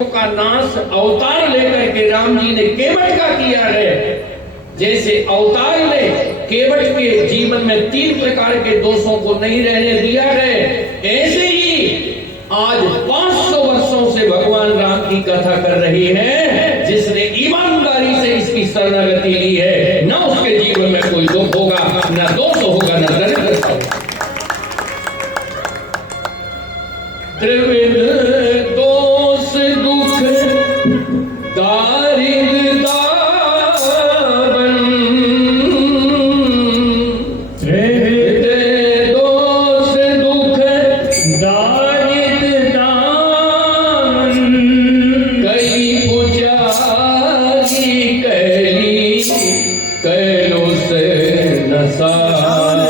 का नाश अवतार लेकर के राम जी ने केवट का किया है। जैसे अवतार ने केवट के जीवन में 3 प्रकार के दोषों को नहीं रहने दिया है, ऐसे ही आज 500 वर्षों से भगवान राम की कथा कर रही है। जिसने ईमानदारी से इसकी शरणागति ली है, न उसके जीवन में कोई दुख होगा, न दोष होगा, न दरिद्र होगा। त्रिविध दोष दुख दारिद्र दावन, त्रिविध दोष दुख दारिद्र दावन, कई पुजारी कैली कैलोस नसावन।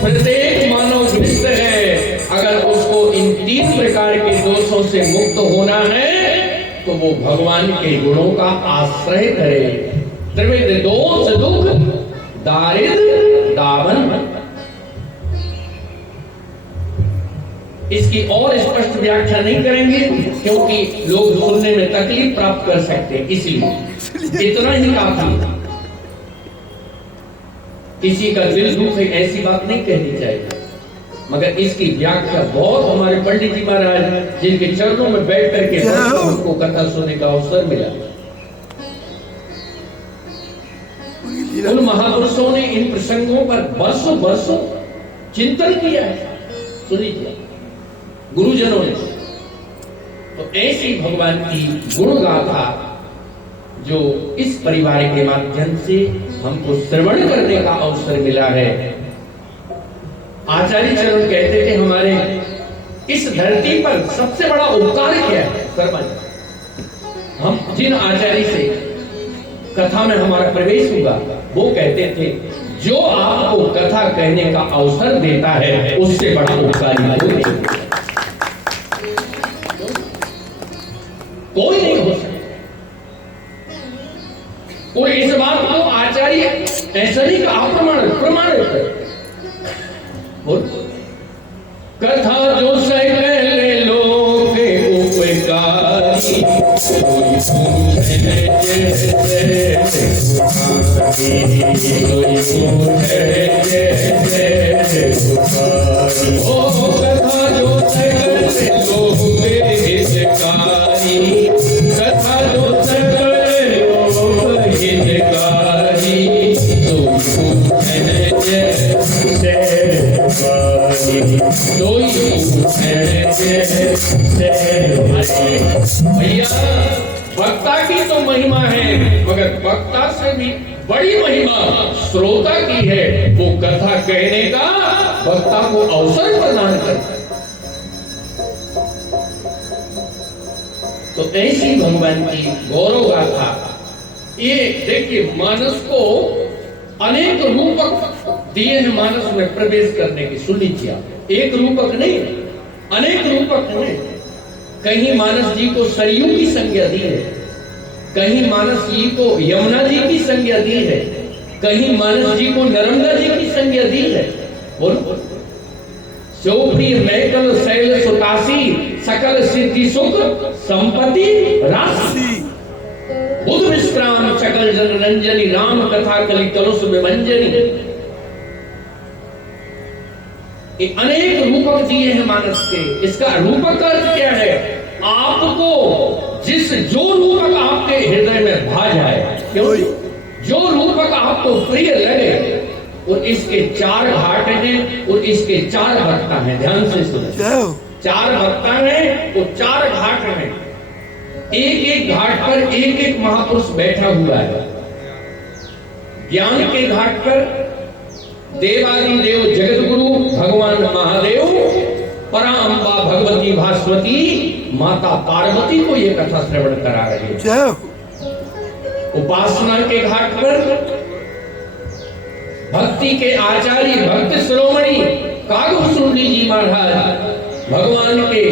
प्रत्येक मानव दुष्ट है। अगर उसको इन 3 प्रकार के दोषों से मुक्त होना है तो वो भगवान के गुणों का आश्रय करे। त्रिविध दोष दुख दारिद्र दावन। इसकी और स्पष्ट व्याख्या नहीं करेंगे क्योंकि लोग सुनने में तकलीफ प्राप्त कर सकते हैं, इसलिए इतना ही काफी। किसी का दिल दुख है ऐसी बात नहीं कहनी चाहिए, मगर इसकी व्याख्या बहुत हमारे पंडित जी महाराज जिनके चरणों में बैठ करके उनको कथा सुनने का अवसर मिला, उन महापुरुषों ने इन प्रसंगों पर वर्षों चिंतन किया है। सुनिए गुरुजनों ने तो ऐसी भगवान की गुण गाथा जो इस परिवार के माध्यम से हमको श्रवण करने का अवसर मिला है। आचार्य चरण कहते थे हमारे इस धरती पर सबसे बड़ा उपकार क्या है कर्म। हम जिन आचार्य से कथा में हमारा प्रवेश हुआ वो कहते थे जो आपको कथा कहने का अवसर देता है उससे बड़ा उपकारी कोई नहीं हो सकता। और इस बात को आचार्य ऐसा नहीं का प्रमाणित है। कथा जो सकल लोक उपकारी, कथा जो सकल लोक हितकारी, कथा जो सकल भैया वक्ता की तो महिमा है, मगर वक्ता से भी बड़ी महिमा श्रोता की है। वो कथा कहने का वक्ता को अवसर प्रदान करता है। तो ऐसी भगवान की गौरव गाथा। ये देखिए मानस को अनेक रूपक दिए हैं मानस में प्रवेश करने की। सुन लीजिए आप, एक रूपक नहीं अनेक रूपक हैं। कहीं मानस जी को सरयू की संज्ञा दी है, कहीं मानस जी को यमुना जी की संज्ञा दी है, कहीं मानस जी को नर्मदा जी की संज्ञा दी है। बोलो शिवप्रिय मैकल शैल सुतासी, सकल सिद्धि सुख संपत्ति राशि, बुध विश्राम सकल जन रंजनी, राम कथा कलि कलुष विभंजनी। अनेक रूपक दिए हैं मानस के। इसका रूपक अर्थ क्या है? आपको जो रूपक आपके हृदय में भा जाए, क्यों जो रूपक आपको प्रिय लगे। और इसके 4 घाट हैं और इसके 4 वक्ता हैं। ध्यान से सुनो, 4 वक्ता हैं और 4 घाट हैं। एक एक घाट पर एक एक महापुरुष बैठा हुआ है। ज्ञान के घाट पर देवादिदेव जगतगुरु भगवान महादेव, पराअंबा भगवती भास्वती माता पार्वती को यह कथा श्रवण करा रहे हैं। उपासना के घाट पर भक्ति के आचार्य भक्त शिरोमणि कागभूषुंडी जी महाराज, भगवान के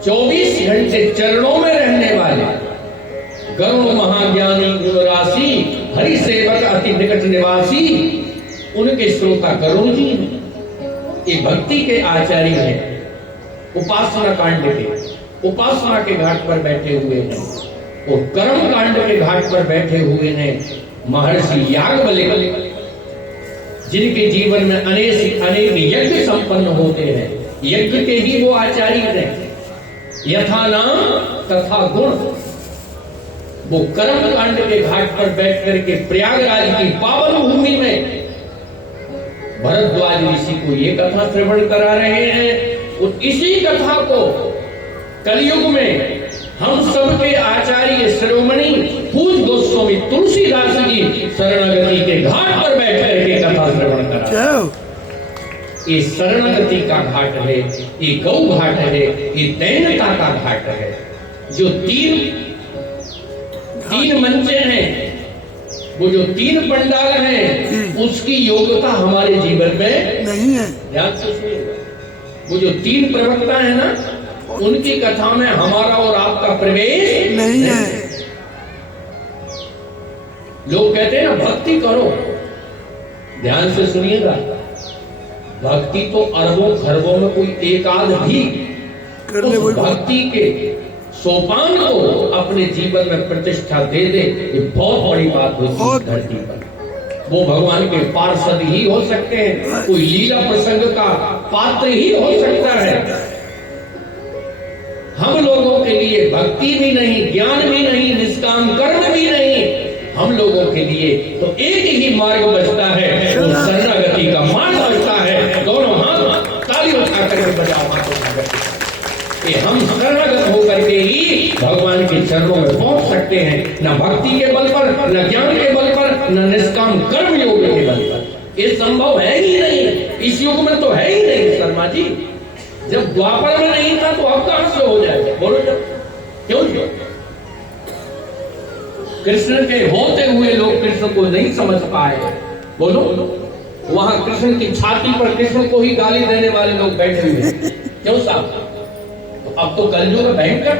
24 घंटे चरणों में रहने वाले गरुण महाज्ञानी गुण राशि, हरि सेवक अति निकट निवासी, उनके श्रोता गरुण जी ये भक्ति के आचार्य हैं। उपासना कांड के उपासना के घाट पर बैठे हुए हैं और कर्म कांड के घाट पर बैठे हुए हैं महर्षि याज्ञवल्क्य, जिनके जीवन में अनेक यज्ञ संपन्न होते हैं। यज्ञ के ही वो आचार्य हैं। यथा नाम तथा गुण। वो कर्म कांड के घाट पर बैठ करके प्रयागराज की पावन भूमि में भरद्वाज ऋषि को ये कथा श्रवण करा रहे हैं। और इसी कथा को कलयुग में हम सबके आचार्य शिरोमणि पूज गोस्वामी तुलसीदास जी शरणागति के घाट पर बैठ करके कथा श्रवण करा। ये शरणागति का घाट है, ये गौ घाट है, ये दैन्यता का घाट है। जो तीन मंचे हैं, वो जो 3 पंडाल हैं, उसकी योग्यता हमारे जीवन में नहीं है। ध्यान से सुनिए, वो जो 3 प्रवक्ता है ना, उनकी कथा में हमारा और आपका प्रवेश नहीं है। लोग कहते हैं ना भक्ति करो, ध्यान से सुनिएगा, भक्ति तो अरबों खरबों में कोई एक आध भी उस भक्ति के सोपान को अपने जीवन में प्रतिष्ठा दे दे, ये बहुत बड़ी बात होती है धरती पर। वो भगवान के पार्षद ही हो सकते हैं, कोई लीला प्रसंग का पात्र ही हो सकता है। हम लोगों के लिए भक्ति भी नहीं, ज्ञान भी नहीं, निष्काम कर्म भी नहीं, हम लोगों के लिए तो एक ही मार्ग बचता है, वो शरणागति का मार्ग बचता है। दोनों हाथ ताली उठा कर बजाओ, हम शरणागत होकर के ही भगवान के चरणों में पहुंच सकते हैं। न भक्ति के बल पर, न ज्ञान के बल पर, न निष्काम कर्म योग के बल पर। ये संभव है ही नहीं, इस युग में तो है ही नहीं शर्मा जी। जब द्वापर में नहीं था तो अब कहां से हो जाएगा, बोलो जब क्यों? कृष्ण के होते हुए लोग कृष्ण को नहीं समझ पाए, बोलो। वहां कृष्ण की छाती पर कृष्ण को ही गाली देने वाले लोग बैठे हुए हैं, क्यों साहब? अब तो कलयुग भयंकर।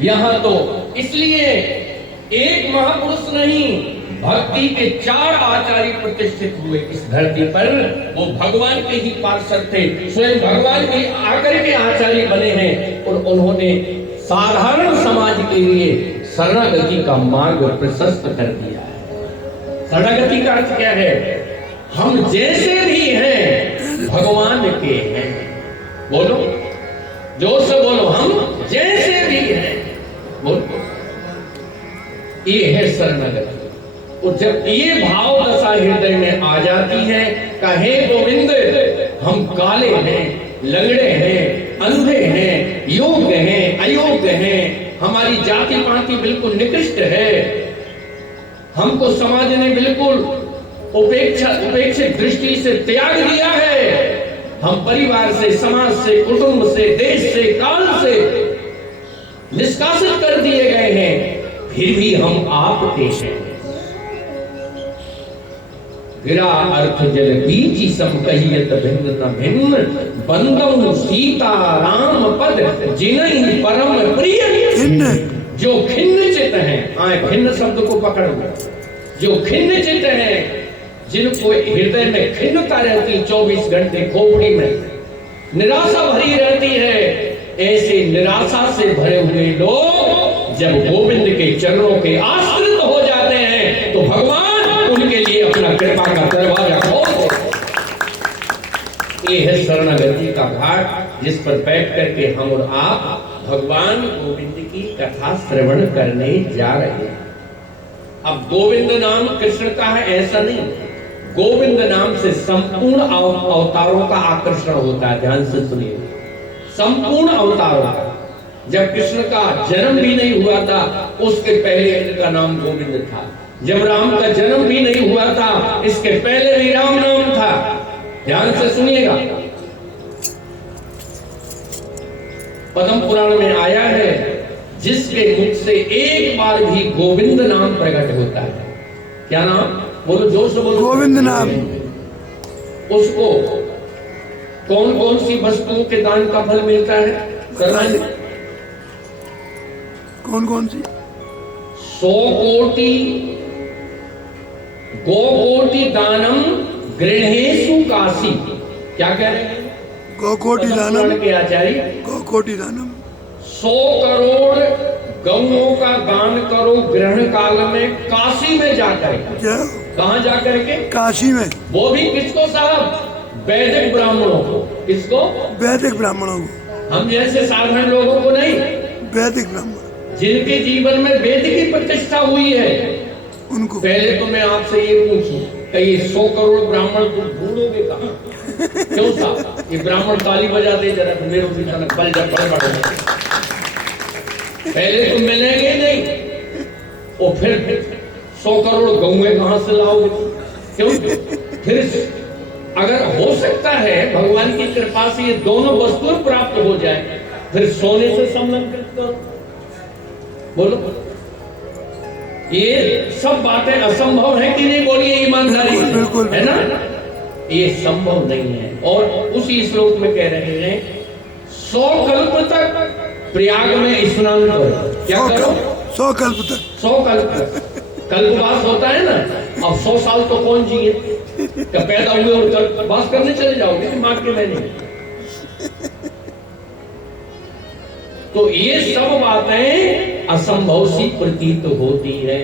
यहां तो इसलिए एक महापुरुष नहीं, भक्ति के 4 आचार्य प्रतिष्ठित हुए इस धरती पर। वो भगवान के ही पार्षद थे, स्वयं भगवान के आकर के आचार्य बने हैं और उन्होंने साधारण समाज के लिए शरणागति का मार्ग प्रशस्त कर दिया है। शरणागति का अर्थ क्या है? हम जैसे भी हैं भगवान के हैं, बोलो जोर से बोलो, हम जैसे भी हैं, बोलो। ये है शरणागति। और जब ये भाव दशा हृदय में आ जाती है, कहे गोविंद हम काले हैं, लंगड़े हैं, अंधे हैं, योग्य हैं, अयोग्य हैं, हमारी जाति पाति बिल्कुल निकृष्ट है, हमको समाज ने बिल्कुल उपेक्षित दृष्टि से त्याग दिया है, हम परिवार से, समाज से, कुटुंब से, देश से, काल से निष्कासित कर दिए गए हैं, फिर भी हम आपके हैं। गिरा अर्थ जल बीजी सम कहियत भिन्न न भिन्न, बंदौ सीता राम पद जिनहि परम प्रिय। जो खिन्न चित हैं, खिन्न शब्द को पकड़ लो, जो खिन्न चित हैं, जिनको हृदय में खिन्नता रहती, 24 घंटे खोपड़ी में निराशा भरी रहती है, ऐसे निराशा से भरे हुए लोग जब गोविंद के चरणों के आश्रित हो जाते हैं तो भगवान उनके लिए अपना कृपा का दरवाजा खोल देते। ये है शरणागति का घाट, जिस पर बैठ करके हम और आप भगवान गोविंद की कथा श्रवण करने जा रहे हैं। अब गोविंद नाम कृष्ण का है ऐसा नहीं, गोविंद नाम से संपूर्ण अवतारों का आकर्षण होता है। ध्यान से सुनिए, संपूर्ण अवतारों का। जब कृष्ण का जन्म भी नहीं हुआ था उसके पहले इनका नाम गोविंद था। जब राम का जन्म भी नहीं हुआ था इसके पहले भी राम नाम था। ध्यान से सुनिएगा, पद्म पुराण में आया है जिसके मुख से एक बार भी गोविंद नाम प्रकट होता है। क्या नाम? बोलो, जोर से बोलो। गोविंद नाम। उसको कौन कौन सी वस्तुओं के दान का फल मिलता है? कौन कौन सी? 100 कोटि गोकोटि दानम गृहेषु काशी। क्या कह रहे हैं? गोकोटि दानम के आचार्य, गोकोटि दानम 100 करोड़ गौओं का दान करो ग्रहण काल में काशी में जाकर। क्या? कहाँ जाकर के? काशी में। वो भी किसको साहब? वैदिक ब्राह्मणों को। किसको? वैदिक ब्राह्मणों को। हम जैसे साधारण लोगों को नहीं, वैदिक ब्राह्मण जिनके जीवन में वेद की प्रतिष्ठा हुई है उनको। पहले तो मैं आपसे ये पूछूं, कहीं 100 करोड़ ब्राह्मण तुम ढूंढोगे कहाँ? क्यों साहब? ये ब्राह्मण ताली बजा दे जरा, मेरे भी बल जब बड़े पहले तुम मिलेंगे नहीं, और फिर 100 करोड़ गौएं कहां से लाओगे? क्यों? फिर अगर हो सकता है भगवान की कृपा से ये दोनों वस्तुएं प्राप्त हो जाए, फिर सोने से संबंधित करो। बोलो, ये सब बातें असंभव है कि नहीं? बोलिए ईमानदारी से, बिल्कुल है ना? ये संभव नहीं है। और उसी श्लोक में कह रहे हैं 100 कल्प तक प्रयाग में स्नान करो। क्या करो? 100 कल्प तक। 100 कल्प तक। कल्पवास होता है ना, अब 100 साल तो कौन जिए? क्या पैदा हुए और कल्पवास करने चले जाओगे? दिमाग के में नहीं। तो ये सब बातें असंभव सी प्रतीत होती है।